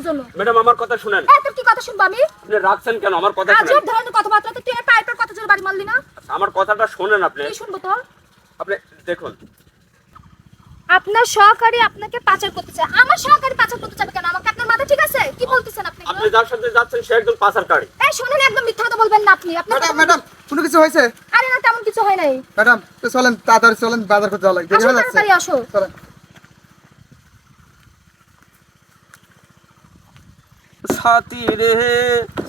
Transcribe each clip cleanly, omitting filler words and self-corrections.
কিসের জন্য? ম্যাডাম আমার কথা শুনেন। তোর কি কথা শুনবো আমি? আপনি রাখছেন কেন? আমার কথা শুনেন। আজব ধরনের কথাবার্তা তো, তুই আমার পাইপের কথা জোরে বাড়ি মারলি না? আমার কথাটা শুনেন আপনি। কি শুনবো তোর? আপনি দেখুন, আপনার সহকারী আপনাকে পাচার করতে চায়। আমার সহকারী পাচার করতে যাবে কেন? আমাকে আপনার মাথা ঠিক আছে? কি বলতেছেন আপনি? আপনি যার সাথে যাচ্ছেন সে একজন পাচারকারী। এই শুনুন, একদম মিথ্যা কথা বলবেন না আপনি। ম্যাডাম ম্যাডাম কোনো কিছু হয়েছে? আরে না, তেমন কিছু হয় নাই। ম্যাডাম তো চলেন, তাড়াতাড়ি চলেন, বাজার করতে যাওয়া লাগবে, দেরি আসো, হয়ে যাচ্ছে। তাড়াতাড়ি আসো। চলেন। সাথী রে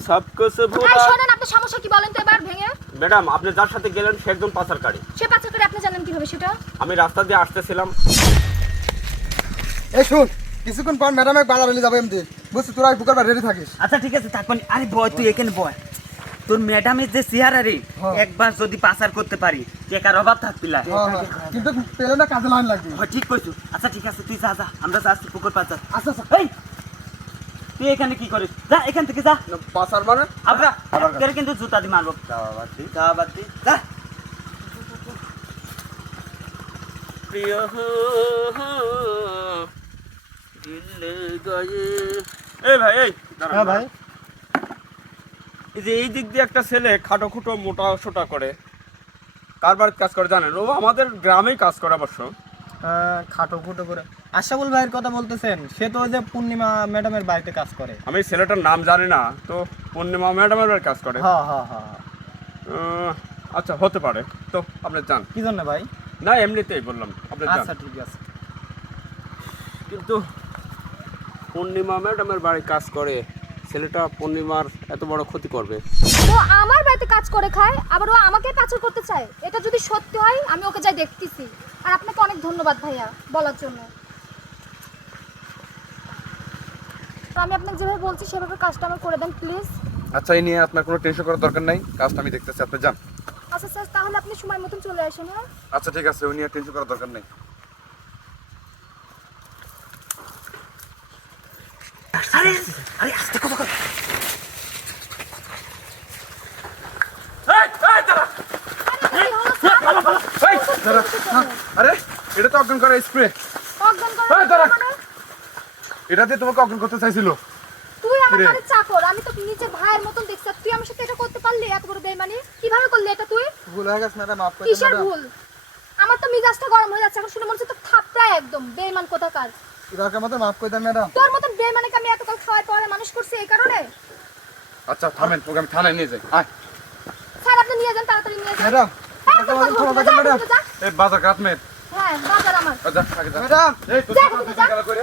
সব কুছ এই ভুলা। শোনেন, আপনার সমস্যা কি বলেন তো এবার ভেঙে? ম্যাডাম আপনি যার সাথে গেলেন সে একজন পাচারকারী। সে পাচার করে আপনি জানেন কিভাবে সেটা? আমি রাস্তা দিয়ে আসতেছিলাম। এই শুন, কিছুক্ষণ পর ম্যাডাম এক বাজার নিয়ে যাবে এমনি, বুঝছিস? তোরা বুকের বার রেডি থাকিস। আচ্ছা ঠিক আছে থাকবানি। আরে বয় তুই এখানে বয়। তোর ম্যাডামের যে চেহারা রে, হ্যাঁ। একবার যদি পাচার করতে পারি টেকার অভাব থাকবি না। হ্যাঁ, হ্যাঁ। কিন্তু পেলে না কাজে লাইন লাগবে। হয় ঠিক কইছু। আচ্ছা ঠিক আছে তুই যা যা, আমরা যাচ্ছি পুকুর পাচার। আচ্ছা আচ্ছা। এই তুই এখানে কি করিস? যা এখান থেকে যা। পাচার মানে? আমরা তোর কিন্তু জুতা দিয়ে মারবো। যা বাদ দি যা। প্রিয় দিলে গায়ে। এই ভাই এই দাঁড়ান। হ্যাঁ ভাই। এই যে এই দিক দিয়ে একটা ছেলে খাটো খুটো মোটা সোটা করে কারবার কাজ করে জানেন? ও আমাদের গ্রামেই কাজ করে অবশ্য। খাটো খুটো করে আশাফুল ভাইয়ের কথা বলতেছেন? সে তো ওই যে পূর্ণিমা ম্যাডামের বাড়িতে কাজ করে। আমি ছেলেটার নাম জানি না, তো পূর্ণিমা ম্যাডামের বাড়ি কাজ করে। হ্যাঁ হ্যাঁ হ্যাঁ। আচ্ছা হতে পারে, তো আপনি যান। কি জন্য ভাই? না এমনিতেই বললাম, আপনি যান। আচ্ছা ঠিক আছে। কিন্তু পূর্ণিমা ম্যাডামের বাড়ি কাজ করে ছেলেটা পূর্ণিমার এত বড় ক্ষতি করবে? ও আমার বাড়িতে কাজ করে খায়, আবার ও আমাকে পাচার করতে চায়। এটা যদি সত্যি হয় আমি ওকে যাই দেখতেছি। আর আপনাকে অনেক ধন্যবাদ ভাইয়া বলার জন্য। তো আমি আপনাকে যেভাবে বলছি সেভাবে কাজটা আমার করে দেন প্লিজ। আচ্ছা, এই নিয়ে আপনার কোনো টেনশন করার দরকার নাই, কাজটা আমি দেখতেছি, আপনি যান। আচ্ছা স্যার, তাহলে আপনি সময় মতন চলে আসেন। হ্যাঁ আচ্ছা ঠিক আছে, ওই নিয়ে টেনশন করার দরকার নেই। আরে আরে আস্তে কথা কর। আরে এটা তো অজ্ঞান করা স্প্রে। অজ্ঞান করা এই দাঁড়া। মানে? এটা দিয়ে তোমাকে অজ্ঞান করতে চাইছিল। তুই আমার কিরে? বাড়ির চাকর, আমি তো নিজে ভাইয়ের মতন দেখছি। আর তুই আমার সাথে এটা করতে পারলি? এত বড় বেইমানি কিভাবে করলি এটা তুই? ভুল হয়ে গেছে ম্যাডাম, মাফ করে দেন কিসের ম্যাডাম। ভুল? আমার তো মিজাজটা গরম হয়ে যাচ্ছে এখন শুনে মনে হচ্ছে তো থাপড়ায় একদম বেইমান কোথাকার। এবারকার মতো মাফ করে দেন ম্যাডাম। তোর মতন বেইমানিকে আমি এতকাল খাওয়াই পরে মানুষ করছি এই কারণে। আচ্ছা থামেন, ওকে আমি থানায় নিয়ে যাই। আয় স্যার আপনি নিয়ে যান, তাড়াতাড়ি নিয়ে যান। ম্যাডাম, হ্যাঁ, এবারকার মতো ক্ষমা করে দেন ম্যাডাম। এই বাজার কাটমের। হ্যাঁ বাজার আমার। ম্যাডাম, এই তো যা, দোকান যা। থেকে গেল করে।